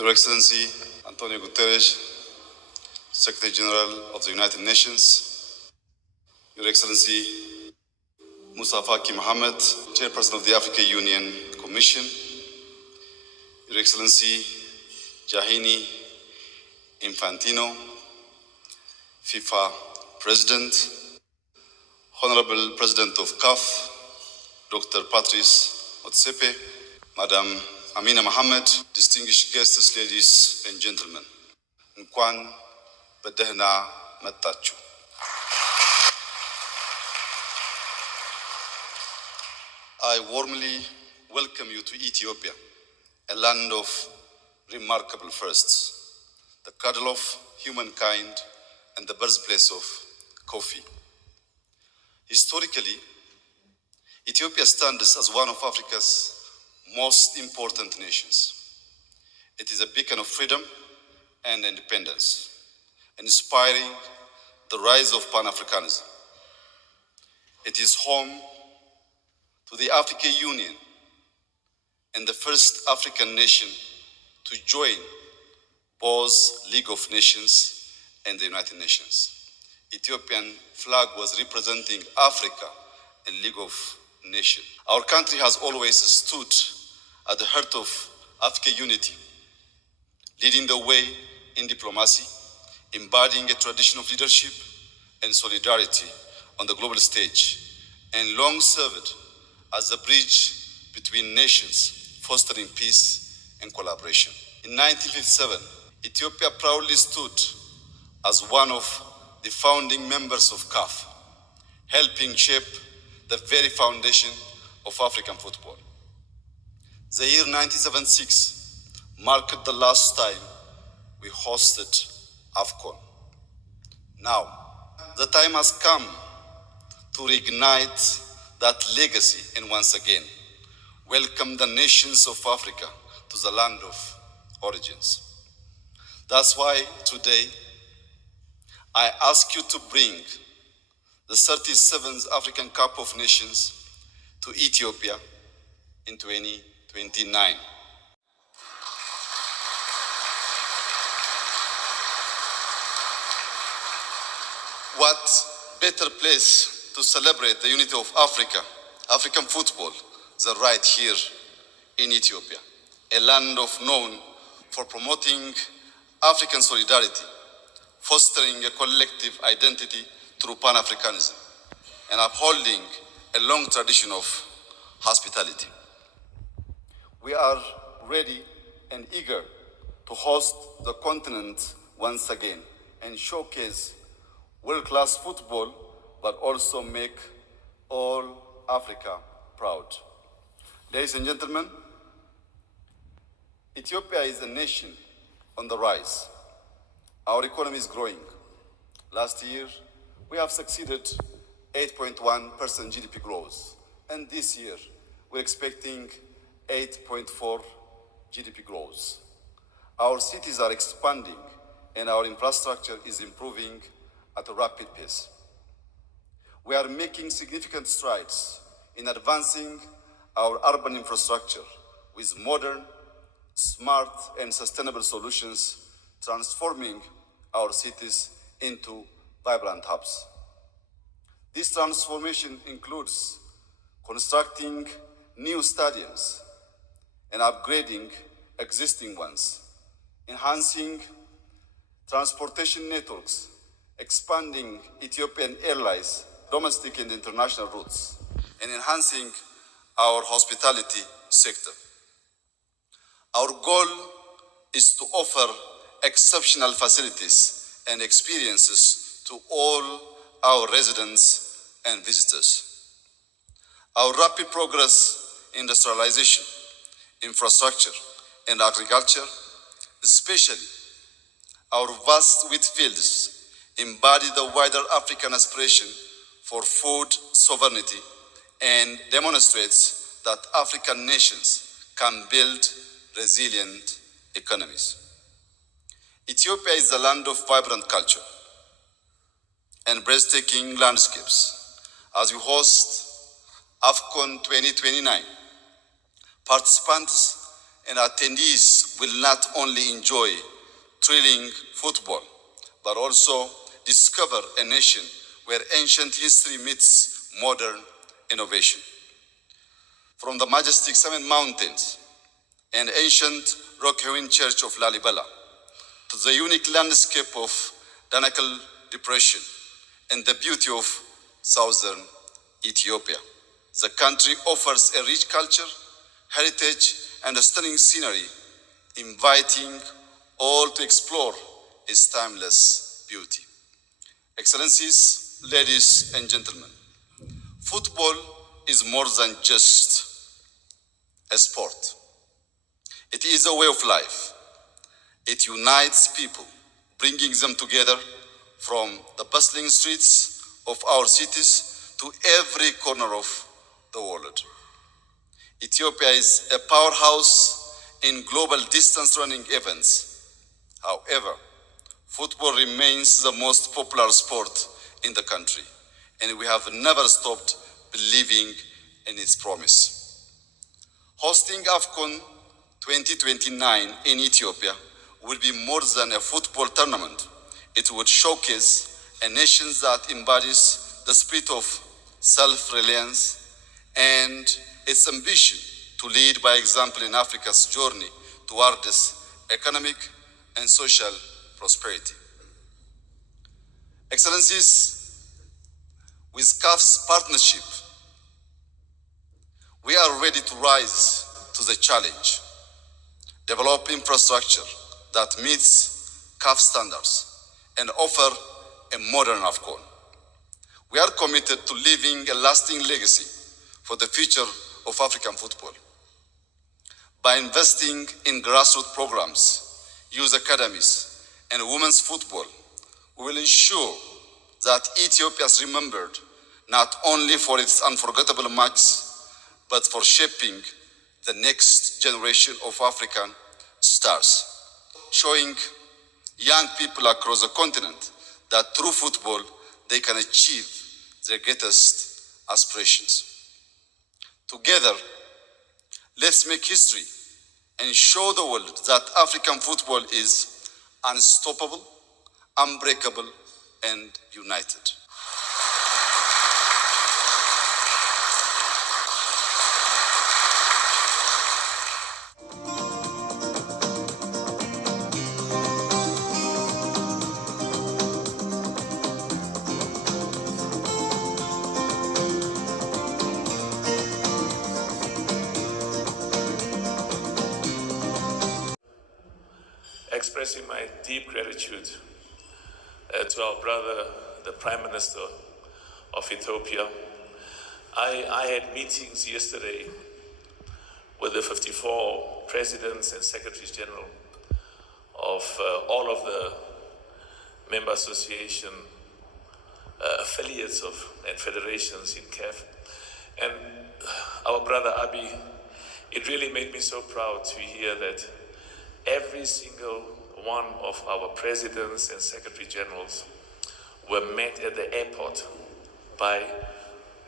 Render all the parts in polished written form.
Your Excellency Antonio Guterres, Secretary General of the United Nations, Your Excellency Musa Faki Mohammed, Chairperson of the African Union Commission, Your Excellency Jahini Infantino, FIFA President, Honorable President of CAF, Dr. Patrice Motsepe, Madam Amina Mohammed, distinguished guests, ladies and gentlemen, Nkwan Bedehna Metachu. I warmly welcome you to Ethiopia, a land of remarkable firsts, the cradle of humankind and the birthplace of coffee. Historically, Ethiopia stands as one of Africa's most important nations. It is a beacon of freedom and independence, inspiring the rise of Pan-Africanism. It is home to the African Union and the first African nation to join both League of Nations and the United Nations. Ethiopian flag was representing Africa in League of Nations. Our country has always stood at the heart of African unity, leading the way in diplomacy, embodying a tradition of leadership and solidarity on the global stage, and long served as a bridge between nations, fostering peace and collaboration. In 1957, Ethiopia proudly stood as one of the founding members of CAF, helping shape the very foundation of African football. The year 1976 marked the last time we hosted AFCON. Now, the time has come to reignite that legacy and once again welcome the nations of Africa to the land of origins. That's why today I ask you to bring the 37th African Cup of Nations to Ethiopia in 2029. What better place to celebrate the unity of Africa, African football, than right here in Ethiopia, a land known for promoting African solidarity, fostering a collective identity through Pan-Africanism, and upholding a long tradition of hospitality. We are ready and eager to host the continent once again and showcase world-class football, but also make all Africa proud. Ladies and gentlemen, Ethiopia is a nation on the rise. Our economy is growing. Last year, we have succeeded 8.1% GDP growth. And this year, we're expecting 8.4% GDP growth. Our cities are expanding and our infrastructure is improving at a rapid pace. We are making significant strides in advancing our urban infrastructure with modern, smart, and sustainable solutions, transforming our cities into vibrant hubs. This transformation includes constructing new stadiums and upgrading existing ones, enhancing transportation networks, expanding Ethiopian Airlines domestic and international routes, and enhancing our hospitality sector. Our goal is to offer exceptional facilities and experiences to all our residents and visitors. Our rapid progress in industrialization, infrastructure, and agriculture, especially our vast wheat fields, embody the wider African aspiration for food sovereignty and demonstrates that African nations can build resilient economies. Ethiopia is a land of vibrant culture and breathtaking landscapes. As we host AFCON 2029, participants and attendees will not only enjoy thrilling football, but also discover a nation where ancient history meets modern innovation. From the majestic Summit Mountains and ancient rock-hewn church of Lalibela to the unique landscape of Danakil Depression and the beauty of southern Ethiopia, the country offers a rich culture, heritage, and a stunning scenery, inviting all to explore its timeless beauty. Excellencies, ladies and gentlemen, football is more than just a sport. It is a way of life. It unites people, bringing them together from the bustling streets of our cities to every corner of the world. Ethiopia is a powerhouse in global distance running events. However, football remains the most popular sport in the country, and we have never stopped believing in its promise. Hosting AFCON 2029 in Ethiopia will be more than a football tournament. It would showcase a nation that embodies the spirit of self-reliance and its ambition to lead by example in Africa's journey towards economic and social prosperity. Excellencies, with CAF's partnership, we are ready to rise to the challenge, develop infrastructure that meets CAF standards, and offer a modern AFCON. We are committed to leaving a lasting legacy for the future of African football. By investing in grassroots programs, youth academies, and women's football, we will ensure that Ethiopia is remembered not only for its unforgettable matches, but for shaping the next generation of African stars, showing young people across the continent that through football they can achieve their greatest aspirations. Together, let's make history and show the world that African football is unstoppable, unbreakable, and united. Expressing my deep gratitude to our brother, the Prime Minister of Ethiopia. I had meetings yesterday with the 54 presidents and secretaries general of all of the member association affiliates and federations in CAF. And our brother Abiy, it really made me so proud to hear that every single one of our presidents and secretary generals were met at the airport by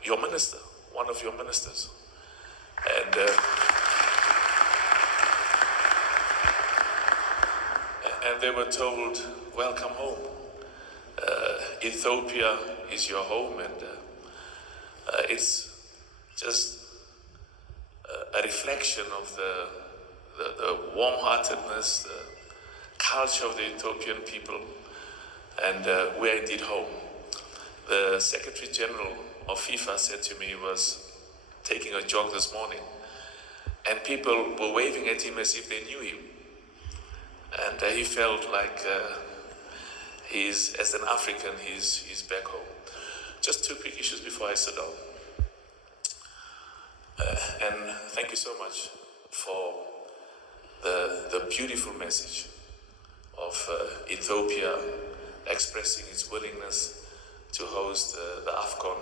your minister, one of your ministers. And they were told, welcome home. Ethiopia is your home, and it's just a reflection of the warm-heartedness, the culture of the Ethiopian people, and we're indeed home. The Secretary General of FIFA said to me he was taking a jog this morning, and people were waving at him as if they knew him. And he felt like as an African, he's back home. Just two quick issues before I sit down. And thank you so much for the beautiful message of Ethiopia expressing its willingness to host the AFCON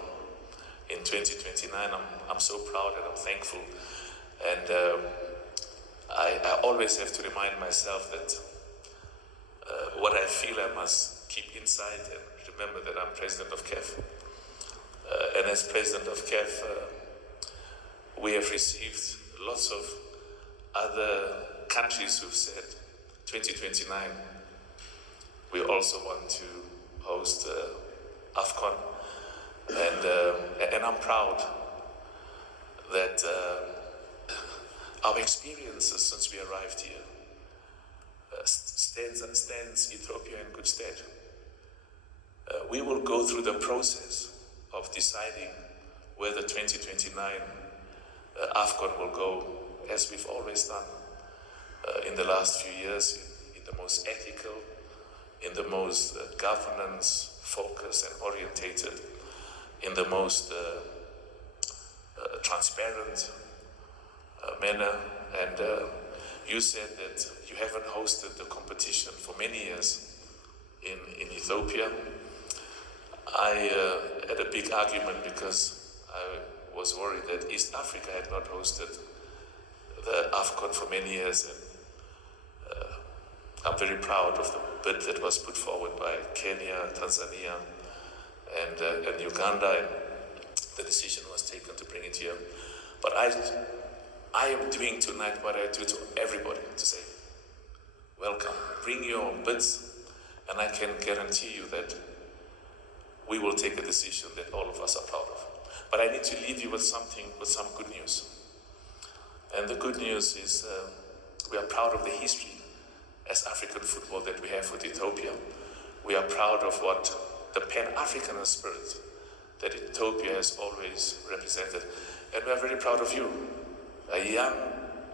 in 2029. I'm so proud and I'm thankful. And I always have to remind myself that what I feel I must keep inside, and remember that I'm president of CAF. And as president of CAF, we have received lots of other countries who've said 2029, we also want to host AFCON. And I'm proud that our experiences since we arrived here stands Ethiopia in good stead. We will go through the process of deciding whether 2029 AFCON will go as we've always done in the last few years, in the most ethical, in the most governance focused and orientated, in the most transparent manner. And you said that you haven't hosted the competition for many years in Ethiopia. I had a big argument because I was worried that East Africa had not hosted the AFCON for many years. And I'm very proud of the bid that was put forward by Kenya, Tanzania, and Uganda, and the decision was taken to bring it here. But I am doing tonight what I do to everybody, to say, welcome, bring your own bids, and I can guarantee you that we will take a decision that all of us are proud of. But I need to leave you with some good news. And the good news is we are proud of the history as African football that we have with Ethiopia. We are proud of what the Pan-African spirit that Ethiopia has always represented. And we are very proud of you, a young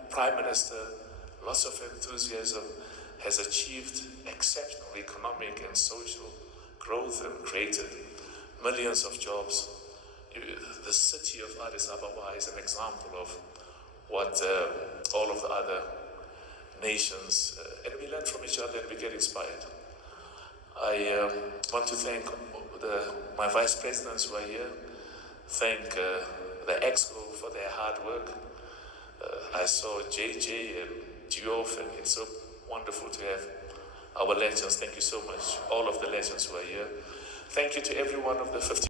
prime minister, lots of enthusiasm, has achieved exceptional economic and social growth and created millions of jobs. The city of Addis Ababa is an example of what all of the other nations, and we learn from each other and we get inspired. I want to thank my vice presidents who are here, thank the EXCO for their hard work. I saw JJ and Diouf, and it's so wonderful to have our legends. Thank you so much, all of the legends who are here. Thank you to every one of the 50